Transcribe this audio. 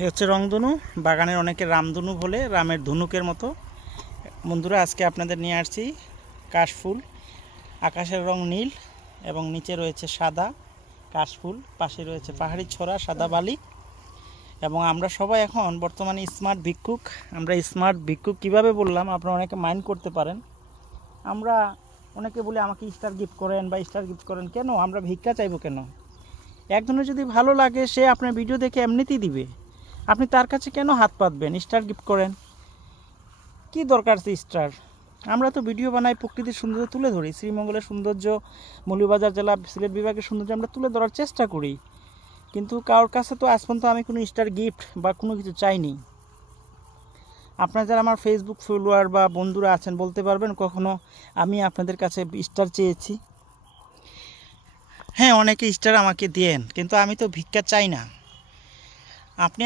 এ হচ্ছে রংধনু। বাগানের অনেকে রামধনু বলে, রামের ধনুকের মতো। বন্ধুরা, আজকে আপনাদের নিয়ে আসছি কাশফুল। আকাশের রং নীল এবং নিচে রয়েছে সাদা কাশফুল, পাশে রয়েছে পাহাড়ি ছোরা, সাদা বালি। এবং আমরা সবাই এখন বর্তমানে স্মার্ট ভিক্ষুক। আমরা স্মার্ট ভিক্ষুক কীভাবে বললাম আপনারা অনেকে মাইন্ড করতে পারেন। আমরা অনেকে বলে আমাকে স্টার গিফট করেন বা স্টার গিফট করেন। কেন আমরা ভিক্ষা চাইবো কেন? একজনের যদি ভালো লাগে সে আপনার ভিডিও দেখে এমনিতেই দিবে, আপনি তার কাছে কেন হাত পাতবেন? স্টার গিফট করেন, কি দরকার আছে স্টার? আমরা তো ভিডিও বানাই, প্রকৃতির সৌন্দর্য তুলে ধরি, শ্রীমঙ্গলের সৌন্দর্য, মৌলভীবাজার জেলা সিলেট বিভাগের সৌন্দর্য আমরা তুলে ধরার চেষ্টা করি। কিন্তু কারোর কাছে তো আজ পর্যন্ত আমি কোনো স্টার গিফট বা কোনো কিছু চাইনি। আপনারা যারা আমার ফেসবুক ফলোয়ার বা বন্ধুরা আছেন বলতে পারবেন কখনো আমি আপনাদের কাছে স্টার চেয়েছি? হ্যাঁ, অনেকে স্টার আমাকে দেন, কিন্তু আমি তো ভিক্ষা চাই না। আপনি